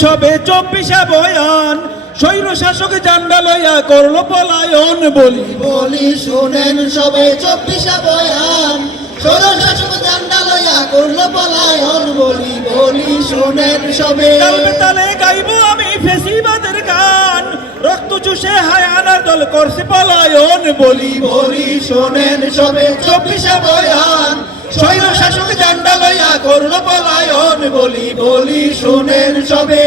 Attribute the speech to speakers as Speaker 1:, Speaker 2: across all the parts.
Speaker 1: সবে চব্বিশে বয়ান স্বৈর শাসক জান্ডা লইয়া করল পলায়ন বলি।
Speaker 2: বলি শুনেন সবে চব্বিশে বয়ান ষোড়শাসক জান্ডা লইয়া করল পলায়ন বলি। বলি শুনেন সবে
Speaker 1: তালে তালে গাইবো আমি ফেসিবাদের গান রক্ত চুষে হায়ানার দল করছে পলায়ন বলি।
Speaker 2: বলি শোনেন সবে চব্বিশে বয়ান স্বৈর শাসক জান্ডা লইয়া করল পলায়ন বলি বলি শোনেন সবে।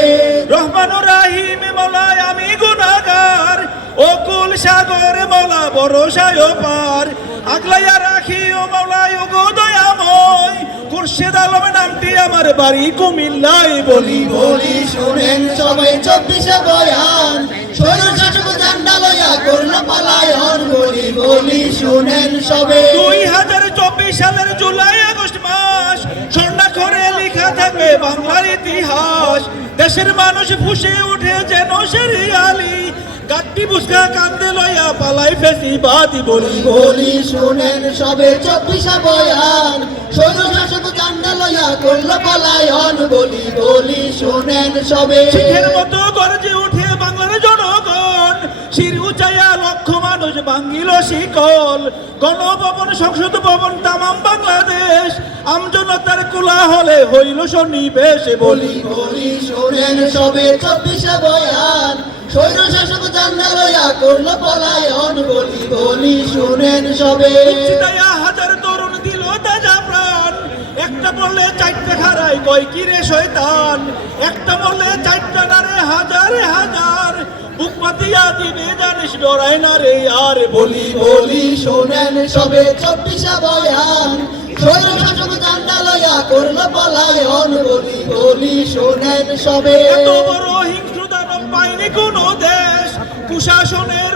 Speaker 1: রহমানুর রাহিম মলায় আমি গুনাগার ও কুল সাগর মলা ভরসায় পার। আগলাইয়া রাখি ও মলায় গো দয়াময় খুরশেদ আলম নামটি আমার বাড়ি কুমিল্লায় বলি
Speaker 2: বলি শোনেন সবাই চব্বিশে বয়ান স্বৈর শাসক জান্ডা লইয়া করল পলায়ন বলি বলি শুনেন সবে।
Speaker 1: দুই হাজার চব্বিশ সালের জুলাই আগস্ট মাস স্বর্ণাক্ষরে লেখা থাকবে বাংলার ইতিহাস। দেশের মানুষ ফুসে উঠে যেন সেরিয়ালি। গাট্টি বুসকা কান্দে লইয়া পালাই ফেসি বাদি বলি।
Speaker 2: বলি শুনেন সবে চব্বিশে বয়ান। স্বৈর শাসক জান্ডা লইয়া করল পলায়ন বলি বলি শুনেন সবে।
Speaker 1: সিংহের মতো গর্জে উঠে বাংলার জনগণ। শির উচাইয়া লক্ষ মানুষ ভাঙ্গিল শিকল। গণভবন সংসদ ভবন তামাম বাংলাদেশ। আমজনতার কোলা হলে হইল সন্নিবেশ বলি।
Speaker 2: বলি শোনেন সবে চব্বিশে বয়ান। শাসক করল পলায়ন বলি বলি শুনেন সবে।
Speaker 1: হাজার তরুণ দিল তাজা প্রাণ। একটা বললে চারটা খারাই কয় কিরে শয়তান? একটা বললে চারটা নারে হাজারে হাজার। বুক পাতিয়া জানিস না রে, আর বলি
Speaker 2: বলি, শোনেন সবে চব্বিশে বয়ান। লইয়া করল পলায়ন বলি বলি, শোনেন সবে।
Speaker 1: এত বড় দেশ। কুশাসনের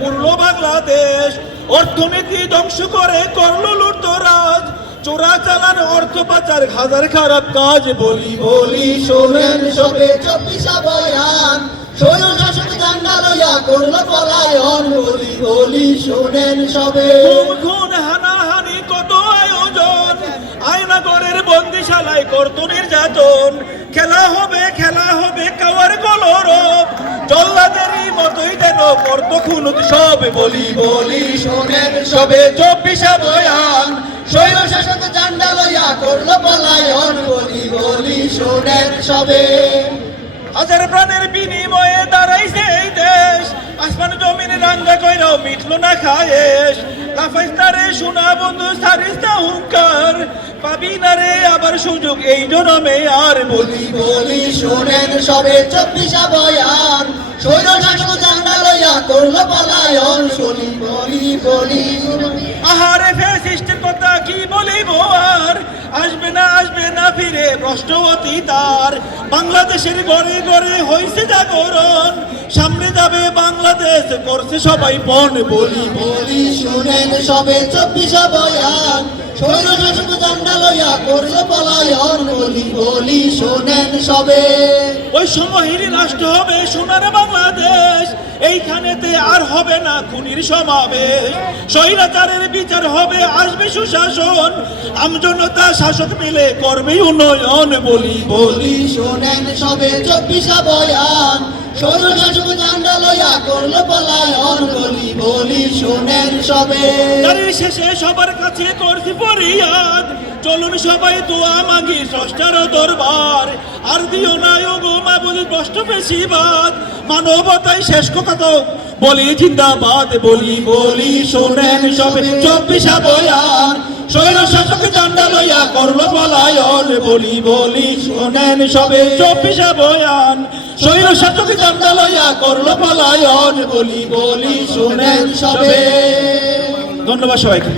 Speaker 1: পূর্ণ বাংলাদেশ। অর্থনীতি ধ্বংস করে করল লুটতরাজ চোরা চালান অর্থ পাচার, হাজার খারাপ কাজ। বলি
Speaker 2: বলি, শোনেন সবে চব্বিশে বয়ান। লইয়া করল পলায়ন বলি বলি শোনেন সবে।
Speaker 1: খুন হানাহানি কত আয়োজন। আয়নাগরের বন্দিশালায় কর্ত নির্যাতন খেলা হবে খেলা হবে কাওয়ার কলরব। জল্লাদেরই মতোই যেন কর্ত খুন সব বলি
Speaker 2: বলি শোনেন সবে। চব্বিশে বয়ান স্বৈর শাসক জান্ডা লইয়া করল পলায়ন। বলি বলি শোনেন সবে।
Speaker 1: হাজার প্রাণের কইরাও মিটলো না খায়েশ লাফাইস না রে সোনা বন্ধু সারিস না হুঙ্কার। পাবি না রে আবার সুযোগ এই জনমে আর বলি।
Speaker 2: বলি শোনেন সবে চব্বিশে বয়ান। স্বৈর শাসক জান্ডা লইয়া করল পলায়ন। শুনি বলি বলি।
Speaker 1: আহারে ফ্যাসিস্টের কথা কি বলিব আর? ফিরে প্রশ্নবতী তার। বাংলাদেশের ঘরে ঘরে হয়েছে জাগরণ। সামনে যাবে বাংলাদেশ, করছে সবাই পণ বলি।
Speaker 2: বলি শুনেন সবে চব্বিশ বয়ান।
Speaker 1: ওই রাষ্ট্র হবে, সোনার বাংলাদেশ। এইখানেতে আর হবে না খুনির বিচার হবে, আসবে সুশাসন। আমজনতা শাসক মিলে করবে উন্নয়ন বলি।
Speaker 2: বলি শোনেন সবে চব্বিশে বয়ান। বলি বলি
Speaker 1: শেষে সবার কাছে করছি ফরিয়াদ। চলুন সবাই দোয়া মাগি ষষ্ঠার দরবার। আর দিও না ও গো মাবুল কষ্ট বেশিবাদ মানবতাই শেষ কথা তো বলি জিন্দাবাদ, বলি বলি শোনেন সবে। চব্বিশা বয়ান শৈল শাসক জান্ডা লইয়া করল পলায়ন। বলি বলি শোনেন সবে। চব্বিশা বয়ান শৈল শাসক জান্ডা লইয়া করল পলায়ন বলি বলি শুনেন সবে। ধন্যবাদ সবাইকে।